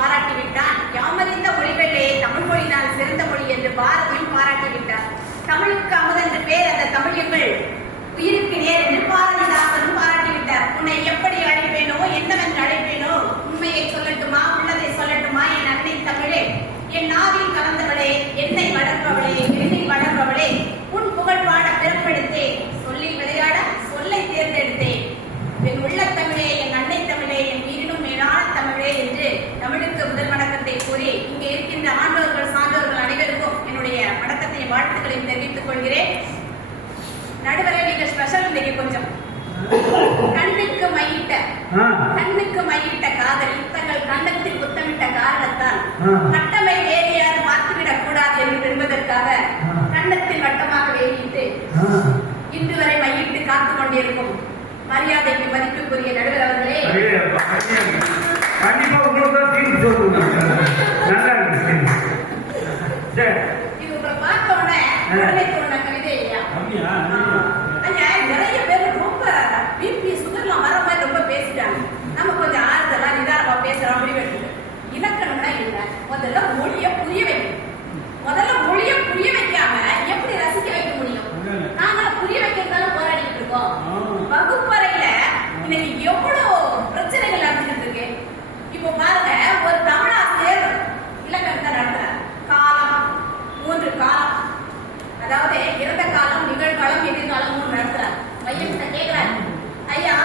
பாராட்டிவிட்டான். யாமறிந்த மொழிகளிலே தமிழ் மொழிதான் சிறந்த மொழி என்று பாரதியும் பாராட்டிவிட்டார். தமிழுக்கு அமுது என்று பேர் அந்த தமிழர்கள் உயிருக்கு நேர் என்று பாரதிதாசனும் பாராட்டிவிட்டார். உன்னை எப்படி அழைப்பேனோ, என்னவென்று அழைப்பேனோ, உண்மையை சொல்லட்டுமா, உள்ளதை சொல்லட்டுமா, என் அன்னை தமிழே, என் நாவில் கலந்தவளே, என்னை வளர்ப்பவளே, என்னை வளர்ப்பவளே, உன் புகழ் பாட பிறப்பெடுத்தேன், சொல்லில் விளையாட சொல்லை தேர்ந்தெடுத்தேன், என் உள்ள தமிழே, என் அன்னை தமிழே, என் உயிரினும் மேலான தமிழே என்று தமிழுக்கு முதல் வணக்கத்தை கூறி இங்கே இருக்கின்ற ஆண்டோர்கள் சான்றோர்கள் அனைவருக்கும் என்னுடைய வணக்கத்தையும் வாழ்த்துக்களையும் தெரிவித்துக் கொள்கிறேன். நடுவரை நீங்க ஸ்பெஷல் இன்னைக்கு கொஞ்சம் கண்ணுக்கு மையிட்ட காதல் தங்கள் கண்ணத்தில் புத்தமிட்ட காரணத்தால் கட்டமை வேறு யாரும் பார்த்துவிடக் கூடாது என்பதற்காக கண்ணத்தில் வட்டமாக வேறிட்டு இன்று வரை மையிட்டு காத்துக் கொண்டிருக்கும் மரியாதைக்கு மதிப்புக்குரிய நடுவர் அவர்களே, இது உங்களை பார்த்த உடனே தோணுன கவிதை இல்லையா? நிறைய பேர் ரொம்ப பிபி சுகர்லாம் வர மாதிரி ரொம்ப பேசிட்டாங்க. நம்ம கொஞ்சம் ஆறுதலா நிதானமா பேசுறோம். இலக்கணம்னா என்ன? முதல்ல மொழியை புரிய வைக்கணும். முதல்ல மொழியை புரிய வைக்காம எப்படி ரசிக்க வைக்க முடியும்? நாங்களும் புரிய வைக்கிறதால போராடிட்டு இருக்கோம். வகுப்பறையில இன்னைக்கு எவ்வளவு பிரச்சனைகள் நடந்துட்டு இருக்கு. இப்போ பாருங்க, ஒரு தமிழாசிரியர் இலக்கணத்தை நடத்துறார். காலம், 3 காலம், அதாவது இறந்த காலம், நிகழ்காலம், எதிர்காலம் நடத்துறார். பையன் கேட்கிறார், ஐயா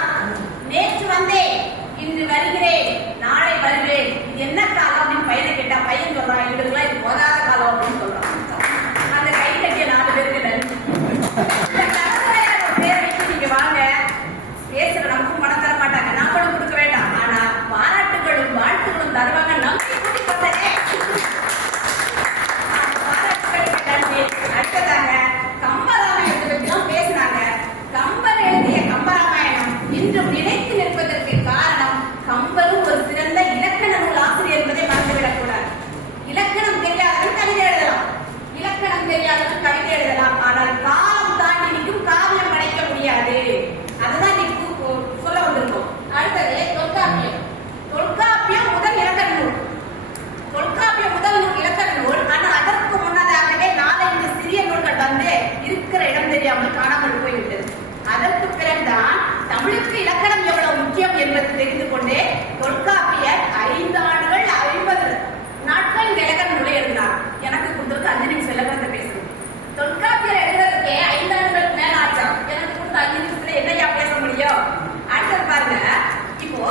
நேற்று வந்தேன், இன்று வருகிறேன், நாளை வருவேன், இது என்ன காலம் அப்படின்னு பையனை கேட்டா பையன் சொல்றான், எங்களுக்குலாம் இது போதாத காலம் அப்படின்னு சொல்றான். அந்த கை கட்டிய 4 பேருக்கு நன்றி. பேரை வச்சு நீங்க வாங்க, பேசுற நமக்கும் பணம் தர மாட்டாங்க, நாமளும் கொடுக்க வேண்டாம். ஆனா பாராட்டுகளும் வாழ்த்துகளும் தருவாங்க. நம்பி கூட்டிக் வந்தனே, பாராட்டுகளுக்கு நன்றி. அடுத்ததாங்க கம்பராமாயணத்தை பற்றிலாம் பேசினாங்க. கம்பர் எழுதிய கம்பராமாயணம் இன்றும் நினைத்து நிற்பதற்கு காரணம் கம்பரும் ஒரு சிறந்த இலக்கண நூல் ஆசிரியர் என்பதை மறந்துவிடக் கூடாது. இலக்கணம் தெரியாதவன் கவிதை எழுதலாம், இலக்கணம் தெரியாதவன் கவிதை எழுதலாம், ஆனால் காலம் தாண்டி நிற்கும் காவியம் படைக்க முடியாது. அதுதான் நீ சொல்ல வந்திருக்கோம். அடுத்தது தொல்காப்பியம். தொல்காப்பியம் முதல் இலக்கண நூல். தொல்காப்பியம் முதல் இலக்கண நூல். ஆனால் அதற்கு முன்னதாகவே 4-5 சிறிய நூல்கள் வந்து இருக்கிற இடம் தெரியாமல் காணாமல் போய்விட்டது. அதற்கு பிறகுதான் தமிழுக்கு இலக்கணம் எவ்வளவு முக்கியம் என்பது தெரிந்து கொண்டே தொல்காப்பியர் 5 ஆண்டுகள் 50 நாட்கள் இந்த இலக்கண நூலை எழுதினார். எனக்கு கொடுத்ததுக்கு 5 நிமிஷம் இலக்கணத்தை பேசுறேன். தொல்காப்பியர் எழுதுறதுக்கே 5 ஆண்டுகளுக்கு மேல ஆச்சாம். எனக்கு கொடுத்த 5 நிமிஷத்துல என்னையா பேச முடியும்? அடுத்தது பாருங்க, இப்போ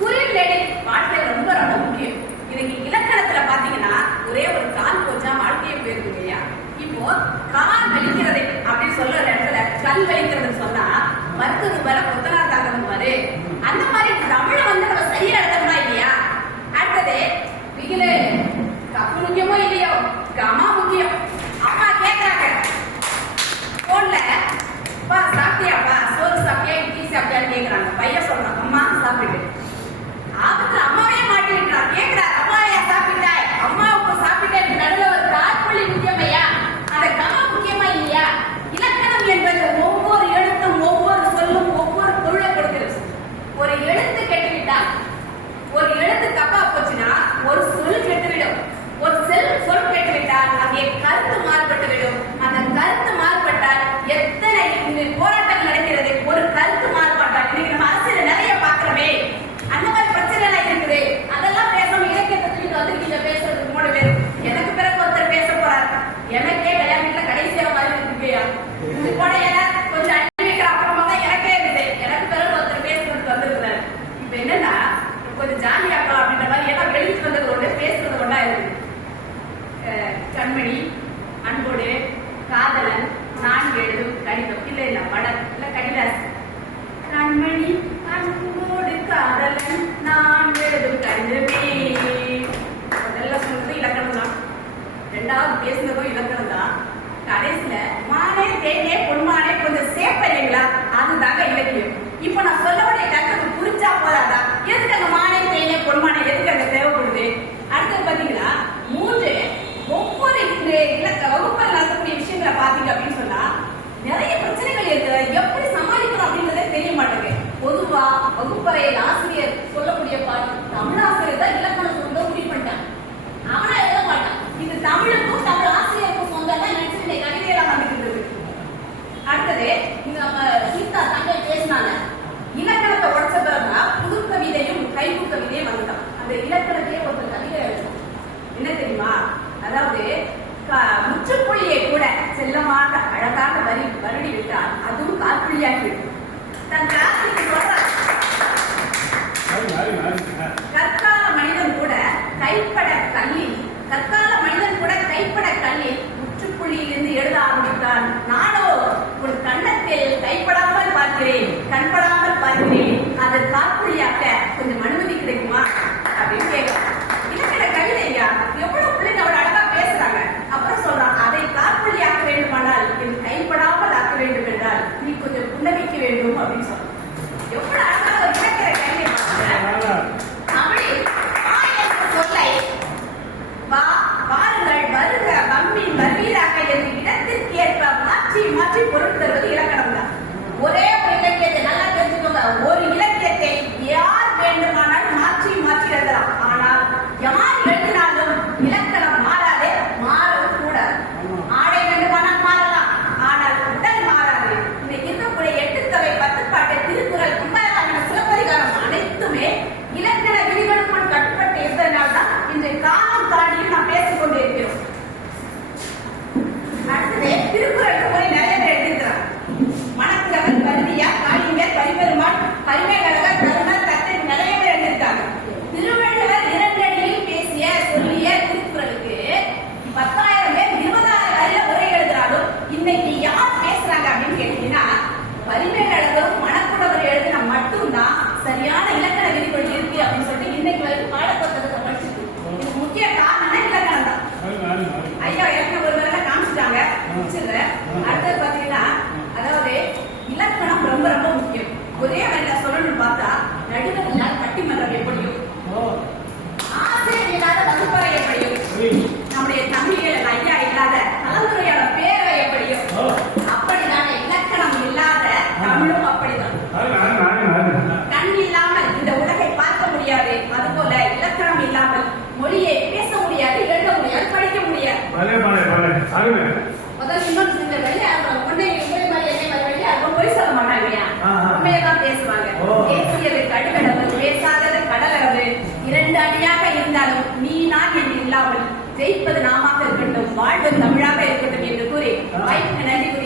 குறில் நெடில் வாழ்க்கை ரொம்ப ரொம்ப முக்கியம். இன்னைக்கு இலக்கணத்துல பாத்தீங்கன்னா ஒரே ஒரு கால் போச்சா வாழ்க்கையை போயிருக்கு இல்லையா? இப்போ கால் வலிக்கிறது அப்படின்னு சொல்ற இடத்துல கல் வலிக்கிறதுன்னு சொன்னா மருத்துவ மேல கொத்தனார் தாக்கணும் பாரு. அந்த மாதிரி தமிழை வந்து நம்ம சரியா எழுதணுமா இல்லையா? அடுத்தது மிகிலு கப்பு முக்கியமோ இல்லையோ, கமா முக்கியம். அம்மா கேட்கறாங்க போன்ல, பா சாப்பிட்டியாப்பா, சோறு சாப்பிட்டியா, இட்லி சாப்பிட்டியான்னு கேட்கறாங்க. பையன் சொல்றான் அம்மா சாப்பிட்டு. ஆபத்துல அம்மாவே மாட்டி விட்டுறான். கேட்கிறார், அம்மாவையா சாப்பிட்டாய்? அம்மாவுக்கு சாப்பிட்டேன். நடுவில் ஒரு காற்புள்ளி முக்கியம் ஐயா, அந்த கமா முக்கியமா இல்லையா? இலக்கணம் என்பது ஒவ்வொரு எழுத்தும், ஒவ்வொரு சொல்லும், ஒவ்வொரு பொருளை கொடுக்கிறது. ஒரு எழுத்து கெட்டுவிட்டால், ஒரு எழுத்து தப்பா போச்சுன்னா ஒரு சொல் கெட்டுவிடும். ஒரு சொல் கெட்டுவிட்டால் அங்கே கருத்து மாறுபட்டு விடும். அந்த கருத்து மாறுபட்டால் எத்தனை போராட்டங்கள் நடக்கிறது. ஒரு கருத்து மாறுபாட்டால் இன்னைக்கு நம்ம அரசியல் நிறைய பாக்குறோமே, அந்த மாதிரி பிரச்சனை எல்லாம் இருக்குது. அதெல்லாம் பேசாம இலக்கியத்தை தூக்கிட்டு வந்துருக்கீங்க பேசுறதுக்கு 3 பேர். எனக்கு பிறகு ஒருத்தர் பேச போறாரு. எனக்கே கல்யாணத்துல கடைசியா மாதிரி இருக்குயா கொஞ்சம் அள்ளி வைக்கிற அப்புறமா தான் எனக்கே இருக்குது. எனக்கு பிறகு ஒருத்தர் பேசுறதுக்கு வந்துருக்கிறாரு. இப்ப என்னன்னா கொஞ்சம் ஜாலியாக்கலாம் அப்படின்ற மாதிரி, ஏன்னா வெளியிட்டு வந்தது ஒண்ணு, பேசுறது ஒண்ணா இருக்கு. கண்மணி, அன்போடு, காதலன், நான் எழுதும் கடிதம், இல்ல படம், இல்ல கடிதாசு. கண்மணி, அன்போடு, காதலன், நான் எழுதும் கடிதமே. முதல்ல சொல்றது இலக்கணம் தான், 2வது பேசுனதும் இலக்கணம் தான். கடைசியில மானே தேனே பொன்மானே கொஞ்சம் சேர்ப்பீங்களா, அதுதாங்க இலக்கியம். இப்ப நான் சொல்லக்கூடிய கருத்துக்கு புரிஞ்சா போதாதா? எதுக்கு அங்க மானே தேனே பொன்மானே எதுக்கு அங்க தேவைப்படுது? அடுத்தது பாத்தீங்கன்னா 3 ஒவ்வொரு வகுப்பில் நடக்கக்கூடிய விஷயங்களை பாத்தீங்க அப்படின்னு சொன்னா நிறைய பிரச்சனைகள் இருக்கு. எப்படி சமாளிக்கணும் அப்படின்றதே தெரிய மாட்டேங்குது. பொதுவா வகுப்பறையில் ஆசிரியர் சொல்லக்கூடிய தமிழ் ஆசிரியர் தான் இலக்கணம் சொல்ல அப்படின்னு சொல்லிட்டு இன்னைக்கு வரைக்கும் பாடப்புத்தகத்தை படிச்சுட்டு இதுக்கு முக்கிய காரணம் இலக்கணம் தான். ஐயா ஏற்கனவே ஒரு வேலை காமிச்சிட்டாங்க, முடிச்சிடுறேன். அடுத்தது பாத்தீங்கன்னா, அதாவது இலக்கணம் ரொம்ப ரொம்ப முக்கியம். ஒரே வேலை சொல்லணும்னு பார்த்தா நடுவர் இல்லாத பட்டிமன்றம் எப்படியும், ஆசிரியர் இல்லாத வகுப்பறை எப்படியும், நம்முடைய தமிழில் ஐயா இல்லாத கலந்துரையாடல் பேரவை எப்படியும், அப்படிதான் இலக்கணம் இல்லாத தமிழும் அப்படிதான். கண் இல்லாமல் இந்த உலகை பார்க்க முடியாது, அதுபோல இலக்கணம் இல்லாமல் மொழியை பேச முடியாது, எழுத முடியாது, படிக்க முடியாது. முதல் இன்னொன்று இந்த வெளியாடுறோம் ஒன்னே இவரை மாதிரி என்னை மாதிரி வெளியாடுறோம் போய் சொல்ல மாட்டாங்க, உண்மையதான் பேசுவாங்க. பேசியது கடுகளவு, பேசாதது கடலளவு, 2 அடியாக இருந்தாலும் நீ நான் என்று இல்லாமல் ஜெயிப்பது நாமாக இருக்கட்டும், வாழ்வது தமிழாக இருக்கட்டும் என்று கூறி வாய்ப்புக்கு நன்றி கூறி